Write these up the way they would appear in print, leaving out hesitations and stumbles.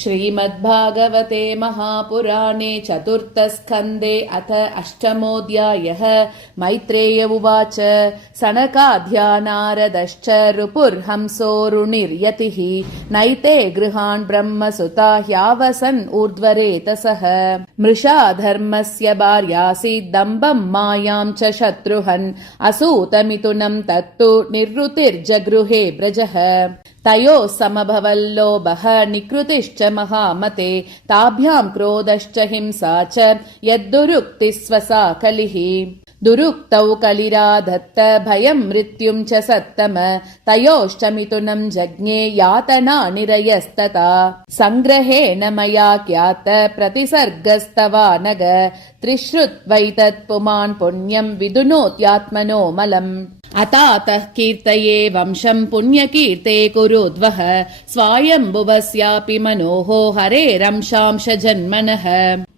श्रीमद्भागवते महापुराणे चतुर्थस्कन्धे अथ अष्टमोऽध्यायः। मैत्रेय उवाच सनकाद्या नारदश्च रिपुर्हंसोरुणिर्यतिः नैते गृहान् ब्रह्मसुता ह्यावसन् ऊर्ध्वरेतसः मृषा धर्मस्य भार्यासीत् दम्भं मायां च शत्रुहन् असूतमिथुनं तत्तु निर्वृतिर्जगृहे व्रजः तयोः समभवल्लोभः निकृतिश्च महामते ताभ्यां क्रोधश्च हिंसा च यद्दुरुक्तिस्वसा कलिः दुरुक्तौ कलिराधत्त भयं मृत्युं च सत्तम तयोश्चमिथुनं जज्ञे यातना निरयस्तता संग्रहेण मया ख्यात प्रतिसर्गस्तवा नग त्रिश्रुत्वैतत् पुमान् पुण्यं विदुनोत्यात्मनो मलम् अतातः कीर्तये वंशं पुण्यकीर्ते कुरुद्वः स्वायम्भुवस्यापि मनोः हरेरंशांश जन्मनः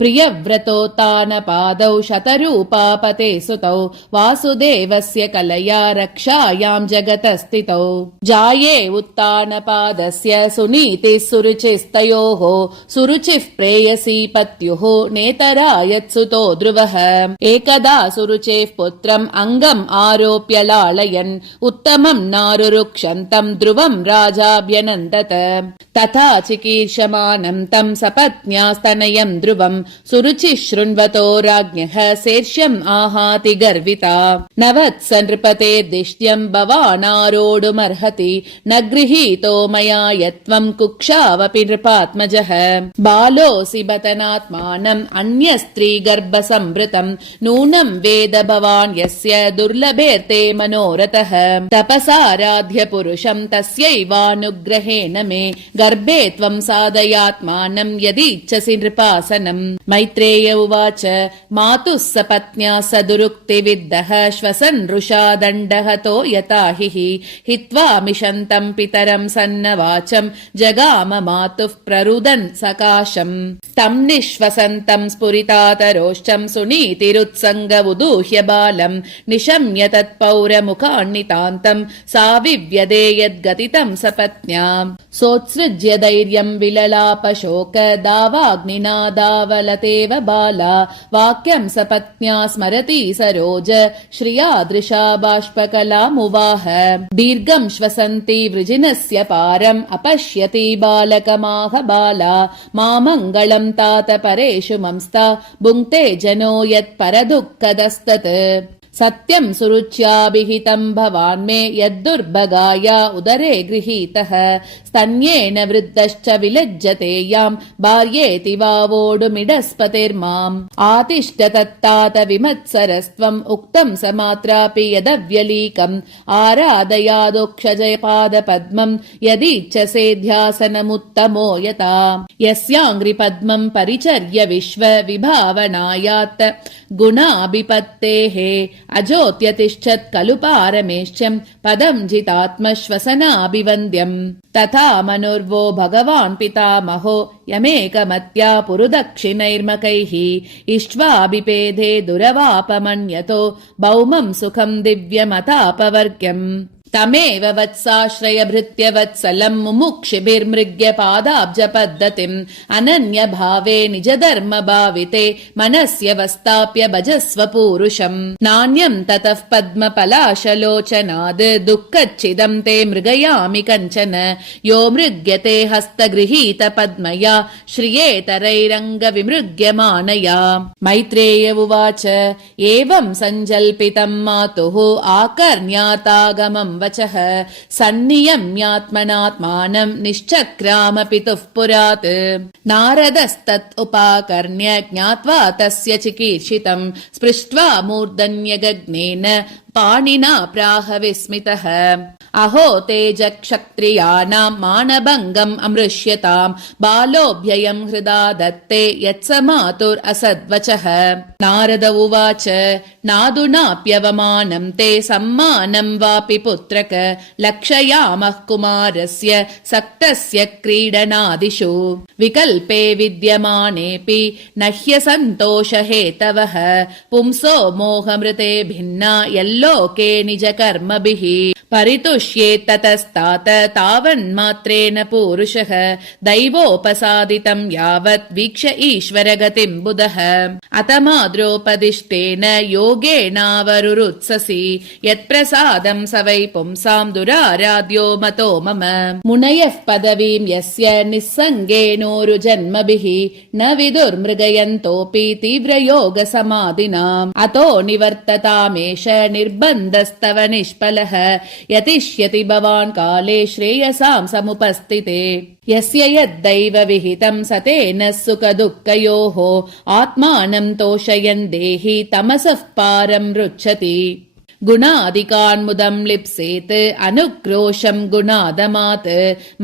प्रियव्रतोत्तानपादौ शतरूपापते सुतौ वासुदेवस्य कलया रक्षायां जगतस्थितौ जाये उत्तानपादस्य सुनीतिः सुरुचिस्तयोः सुरुचिः प्रेयसी पत्युः नेतरा यत्सुतो ध्रुवः एकदा सुरुचेः पुत्रम् अङ्गम् आरोप्य लालयन् उत्तमं नारुरुक्षन्तं ध्रुवं राजाभ्यनन्दत तथा चिकीर्षमाणं तं सपत्न्यास्तनयं ध्रुवं सुरुचिः शृण्वतो राज्ञः शेर्ष्यम् आहाति गर्विता न वत्स नृपतेर्दिष्ट्यं भवानारोढुमर्हति न गृहीतो मया यत्त्वं कुक्षावपि नृपात्मजः बालोऽसि बतनात्मानम् अन्यस्त्रीगर्भसंवृतं नूनं वेद भवान् यस्य दुर्लभेर्ते मनोरथः तपसाराध्य पुरुषं तस्यैवानुग्रहेण मे गर्भे त्वं साधयात्मानं यदीच्छसि नृपासनम् मैत्रेय उवाच मातुः सपत्न्या सदुरुक्तिविद्धः श्वसन् रुषा दण्डहतो यथा हित्वा मिषन्तं पितरं सन्नवाचं जगाम मातुः प्ररुदन् सकाशम् तं निःश्वसन्तं स्फुरितातरोष्टं सुनीतिरुत्सङ्गवुदूह्य बालं निशम्य तत्पौरमुखान्नितान्तं सा विव्यदे यद्गतितं सपत्न्याम् सोत्सृज्य धैर्यं विललापशोक दावाग्निना दावलतेव बाला वाक्यं सपत्न्या स्मरति सरोज श्रिया दृशा बाष्पकलामुवाह दीर्घं श्वसन्ति वृजिनस्य पारम् अपश्यति बालकमाह बाला मामङ्गलं तात परेषु मंस्ता भुङ्क्ते जनो यत्परदुःखदस्तत् सत्यं सुरुच्याभिहितं भवान् मे यद्दुर्भगाया उदरे गृहीतः स्तन्येन वृद्धश्च विलज्जते यां भार्येति वा वोढुमिडस्पतिर्माम् आतिष्ठ तत्तात विमत्सरस्त्वम् उक्तं समात्रापि यदव्यलीकम् आराधयादोक्षजपादपद्मम् यदीच्छसे ध्यासनमुत्तमो यता यस्याङ्घ्रिपद्मम् परिचर्य विश्व विभावनायात् गुणाभिपत्तेः अजोत्यतिष्ठत् खलु पारमेष्ठ्यम् पदं जितात्मश्वसनाभिवन्द्यम् तथा मनुर्वो भगवान् पितामहो यमेकमत्या पुरुदक्षिणैर्मकैः इष्ट्वाभिपेदे दुरवापमन्यतो भौमं सुखं दिव्यमतापवर्ग्यम् तमेव वत्साश्रयभृत्य वत्सलं मुमुक्षिभिर्मृग्य पादाब्जपद्धतिम् अनन्यभावे निजधर्म भाविते मनस्य वस्ताप्य भजस्व पूरुषम् नान्यं ततः पद्मपलाशलोचनाद् दुःखच्छिदं ते मृगयामि कञ्चन यो मृग्यते हस्तगृहीत पद्मया श्रियेतरैरङ्गविमृग्यमानया मैत्रेय उवाच एवं सञ्जल्पितं मातुः आकर्ण्यातागमम् वचः सन्नियम्यात्मनात्मानं निश्चक्राम पितुः पुरात् नारदस्तत् उपाकर्ण्य ज्ञात्वा तस्य चिकीर्षितं स्पृष्ट्वा मूर्धन्यगग्नेन पाणिना प्राह विस्मितः अहो तेजक्षत्रियाणां मानभङ्गम् अमृष्यताम् बालोऽभ्ययं हृदा दत्ते यत्समातुरसद्वचः नारद उवाच नादुनाप्यवमानं ते सम्मानं वापि पुत्रक लक्षयामः कुमारस्य सक्तस्य क्रीडनादिषु विकल्पे विद्यमानेऽपि न ह्यसन्तोषहेतवः पुंसो मोहमृते भिन्ना यल्लोके निजकर्मभिः परितुष्ट हृष्येत्ततस्तात तावन्मात्रेण पूरुषः दैवोपसादितं यावत् वीक्ष्य ईश्वरगतिं बुधः अतमाद्रोपदिष्टेन योगेनावरुरुत्ससि यत्प्रसादं स वै पुंसां दुराराध्यो मतो मम मुनयः पदवीं यस्य निस्सङ्गेनोरुजन्मभिः न विदुर्मृगयन्तोऽपि तीव्रयोगसमाधिनाम् अतो निवर्ततामेष निर्बन्धस्तव निष्फलः यतिष्यति भवान् काले श्रेयसां समुपस्थिते यस्य यद्दैव विहितं स तेन सुखदुःखयोः आत्मानं तोषयन् देहि तमसः पारं रुच्छति गुणादिकान्मुदं लिप्सेत् अनुक्रोशं गुणादमात्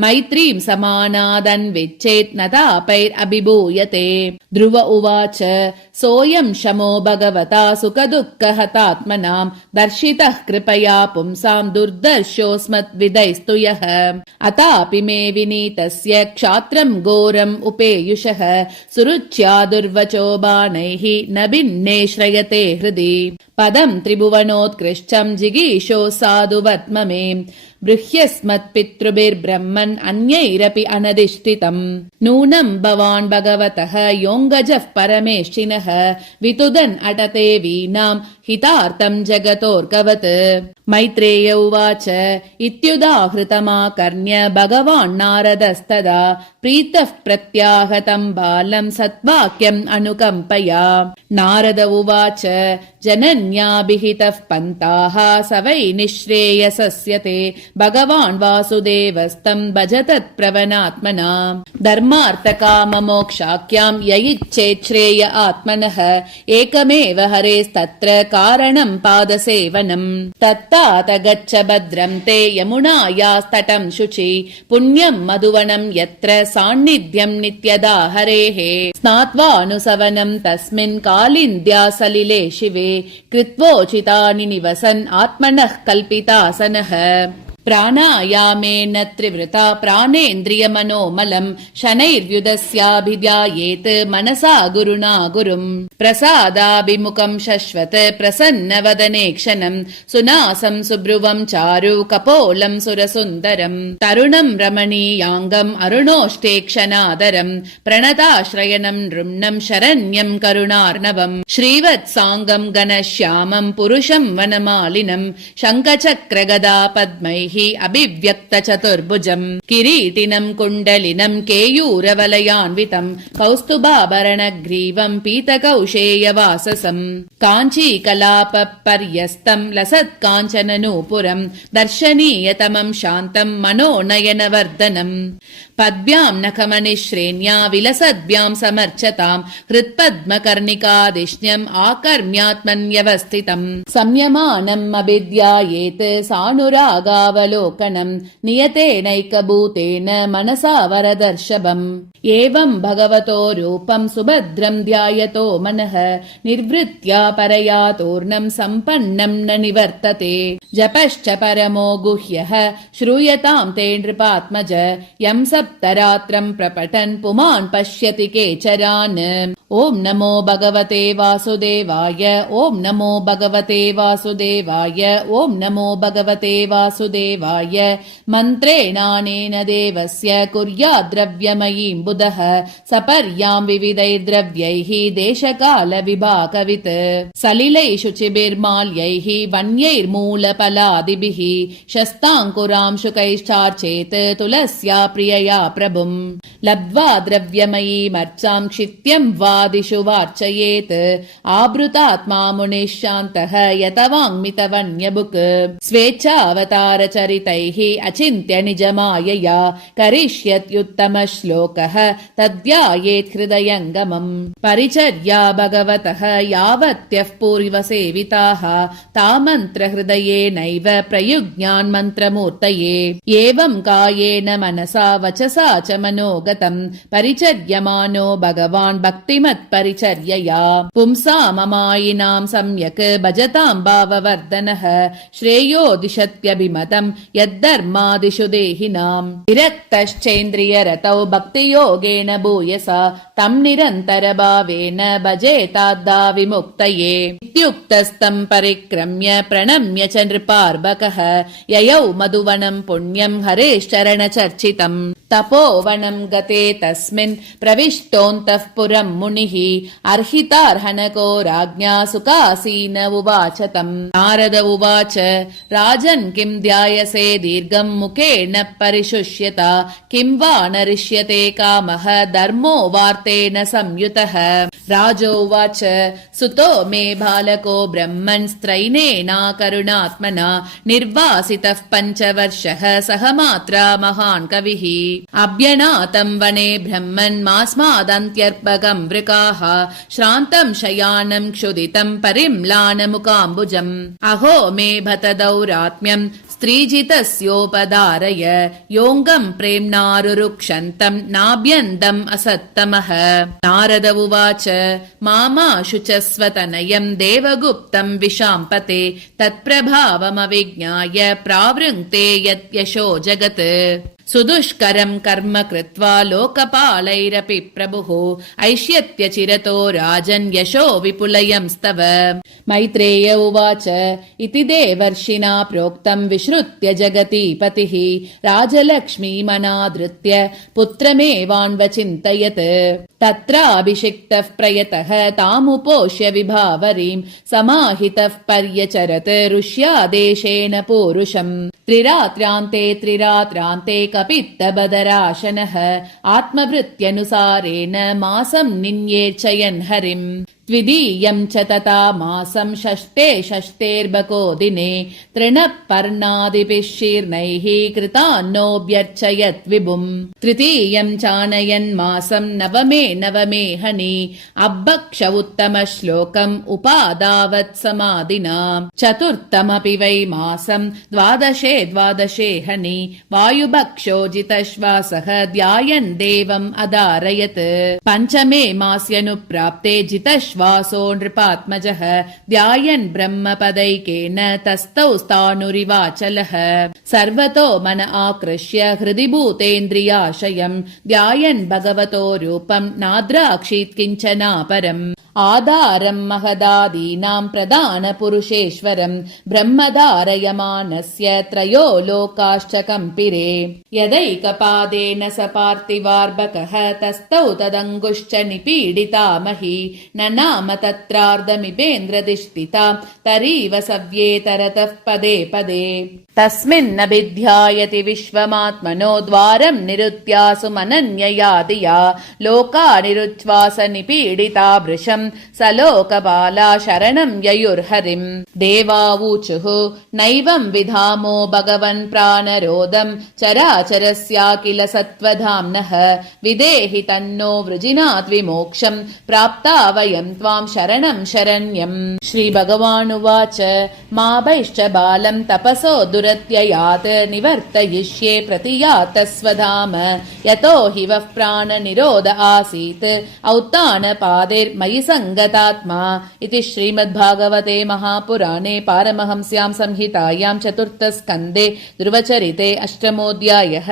मैत्रीं समानादन्विच्छेत् न तापैरभिभूयते ध्रुव उवाच सोऽयं शमो भगवता सुखदुःखहतात्मनां दर्शितः कृपया पुंसां दुर्दर्शोऽस्मद्विधैस्तु यः अतापि मे विनीतस्य क्षात्रं घोरम् उपेयुषः सुरुच्या दुर्वचो बाणैः न भिन्ने श्रयते हृदि पदं त्रिभुवनोत्कृष्टं जिगीषो साधुवत्म मे बृह्यस्मत्पितृभिर्ब्रह्मन् अन्यैरपि अनधिष्ठितम् नूनं भवान् भगवतः योऽङ्गजः परमेष्ठिनः वितुदन् अटते वीणां हितार्थं जगतोर्कवत् मैत्रेय उवाच इत्युदाहृतमाकर्ण्य भगवान् नारदस्तदा प्रीतः प्रत्याहतं बालं सद्वाक्यम् अनुकम्पया नारद उवाच जनन्याभिहितः पन्ताः स वै निःश्रेयसस्य ते भगवान् वासुदेवस्तं भजतत् प्रवनात्मना धर्मार्थकाममोक्षाख्यां ययिच्छेत् श्रेय आत्मनः एकमेव हरेस्तत्र कारणं पादसेवनम् तत्तात गच्छ भद्रं ते यमुनायास्तटं शुचि पुण्यं मधुवनं यत्र सान्निध्यं नित्यदा हरेः स्नात्वानुसवनं तस्मिन् कालिन्द्या सलिले शिवे कृत्वोचितानि निवसन् आत्मनः कल्पितासनः प्राणायामेन त्रिवृता प्राणेन्द्रियमनोमलं शनैर्व्युदस्याभिध्यायेत् मनसा गुरुणा गुरुम् प्रसादाभिमुखं शश्वत प्रसन्नवदने क्षणं सुनासं सुभ्रुवं चारु कपोलं सुरसुन्दरं तरुणं रमणीयाङ्गम् अरुणोष्ठेक्षणादरं प्रणताश्रयणं नृम्णं शरण्यं करुणार्णवं श्रीवत्साङ्गं घनश्यामं पुरुषं वनमालिनं शङ्खचक्रगदा पद्मैः अभिव्यक्त चतुर्भुजम् किरीटिनं कुण्डलिनं केयूरवलयान्वितं कौस्तुभाभरणग्रीवं पीतकौशेयवाससं काञ्चीकलापपर्यस्तं लसत्काञ्चननूपुरं दर्शनीयतमं शान्तं मनोनयनवर्धनम् पद्भ्यां नखमणिश्रेण्या विलसद्भ्यां समर्चतां हृत्पद्मकर्णिकादिष्ण्यम् आकर्म्यात्मन्यवस्थितं संयमानम् अभिध्यायेत् सानुरागावलोकनं नियतेनैकभूतेन मनसा वरदर्शभम् एवं भगवतो रूपं सुभद्रं ध्यायतो मनः निर्वृत्या परयातोर्णं सम्पन्नं न निवर्तते जपश्च परमो गुह्यः श्रूयतां ते नृपात्मज यं सप्तरात्रं प्रपठन् पुमान् पश्यति केचरान् ॐ नमो भगवते वासुदेवाय ॐ नमो भगवते वासुदेवाय ॐ नमो भगवते वासुदेवाय मन्त्रेणानेन देवस्य कुर्याद्द्रव्यमयीं बुधः सपर्यां विविधैर्द्रव्यैः देशकालविभागवित् सलिलैः शुचिभिर्माल्यैः वन्यैर्मूलफलादिभिः शस्ताङ्कुरां शुकैश्चार्चेत् तुलस्या प्रियया प्रभुम् लब्ध्वा द्रव्यमयीमर्चां क्षित्यं वादिषु वार्चयेत् आवृतात्मा मुनिः शान्तः यतवाङ्मितवन्यबुक् स्वेच्छावतारचरितैः अचिन्त्य निजमायया करिष्यत्युत्तमश्लोकः तद्ध्यायेत् हृदयङ्गमम् परिचर्या भगवतः यावत्यः पूर्वसेविताः तामन्त्रहृदयेनैव प्रयुज्ञान् मन्त्रमूर्तये एवं कायेन मनसा वचसा च मनोगतम् परिचर्यमानो भगवान् भक्तिमत् मत्परिचर्यया पुंसाममायिनां सम्यक् भजतां भाववर्धनः श्रेयो दिशत्यभिमतं यद्धर्मादिषु देहिनां विरक्तश्चेन्द्रियरतौ भक्तियोगेन भूयसा तं निरन्तरभावेन भजेताद्दा विमुक्तये इत्युक्तस्तं परिक्रम्य प्रणम्य च नृपार्भकः ययौ मधुवनं पुण्यं हरेश्चरणचर्चितं तपोवनं गते तस्मिन् प्रविष्टोऽन्तः पुरं मुनिः अर्हितार्हनको राज्ञा सुखासीन उवाच तम् नारद उवाच राजन् किं ध्यायसे दीर्घं मुखेन परिशुष्यत किं वा नरिष्यते कामः धर्मो वार्तेन संयुतः राजोवाच सुतो मे बालको ब्रह्मन् स्त्रैणेना करुणात्मना निर्वासितः 5 वर्षः सह मात्रा महान् कविः अभ्यनातं वने ब्रह्मन् मास्मादन्त्यर्पगं वृकाः श्रान्तं शयानं क्षुदितं परिम्लानमुकाम्बुजम् अहो मे भत दौरात्म्यं स्त्रीजितस्योपधारय योऽङ्गं प्रेम्णारुरुक्षन्तं नाभ्यन्दम् असत्तमः नारद उवाच मामाशुचस्वतनयं देवगुप्तं विशाम्पते तत्प्रभावमविज्ञाय प्रावृङ्क्ते यत् यशो जगत् सुदुष्करं कर्म कृत्वा लोकपालैरपि प्रभुः ऐष्यत्यचिरतो राजन् यशो विपुलयंस्तव मैत्रेय उवाच इति देवर्षिणा प्रोक्तं विश्रुत्य जगतीपतिः राजलक्ष्मीमनादृत्य पुत्रमेवान्वचिन्तयत् तत्राभिषिक्तः प्रयतः तामुपोष्य विभावरीं समाहितः पर्यचरत् ऋष्यादेशेन पूरुषम् त्रिरात्रान्ते कपित्तबदराशनः आत्मवृत्त्यनुसारेण मासं निन्येर्चयन् हरिम् द्वितीयं च तथा मासं षष्ठेर्बको दिने तृणपर्णादिभिः शीर्णैः कृतान्नोऽभ्यर्चयत् विभुम् तृतीयं चानयन् मासं नवमे हनि अभक्ष उत्तमश्लोकम् उपादावत् समाधिना चतुर्थमपि वै मासं द्वादशे हनि वायुभक्षो जितश्वासः ध्यायन् देवम् अधारयत् पञ्चमे मास्यनुप्राप्ते जितश्वासो नृपात्मजः ध्यायन् ब्रह्मपदैकेन तस्थौ स्थाणुरिवाचलः सर्वतो मन आकृष्य हृदि भूतेन्द्रियाशयम् ध्यायन् भगवतो रूपम् नाद्राक्षीत् किञ्चनापरम् आधारम् महदादीनां प्रधानपुरुषेश्वरम् ब्रह्मधारयमानस्य त्रयो लोकाश्च कम्पिरे यदैकपादेन स पार्थिवार्भकः तस्थौ तदङ्गुश्च निपीडिता मही न नाम तत्रार्धमिपेन्द्रदिष्टिता तरीव सव्येतरतः पदे पदे तस्मिन्नभिध्यायति विश्वमात्मनो द्वारम् निरुत्यासु मनन्यया धिया लोकानिरुच्छ्वास निपीडिता भृशम् स लोकपाला शरणं ययुर्हरिम् देवावूचुः नैवं विधामो भगवन् प्राणरोधम् चराचरस्याखिल सत्त्वधाम्नः विदेहि तन्नो वृजिनात् विमोक्षम् प्राप्ता वयं त्वां शरणं शरण्यम् श्रीभगवानुवाच मा भैश्च बालं तपसो दुरत्ययात् निवर्तयिष्ये प्रतियातस्वधाम यतो हि वः प्राणनिरोध आसीत् औत्तानपादैर्मयि सङ्गतात्मा इति श्रीमद्भागवते महापुराणे पारमहंस्यां संहितायां 4th स्कन्धे ध्रुवचरिते 8मोऽध्यायः।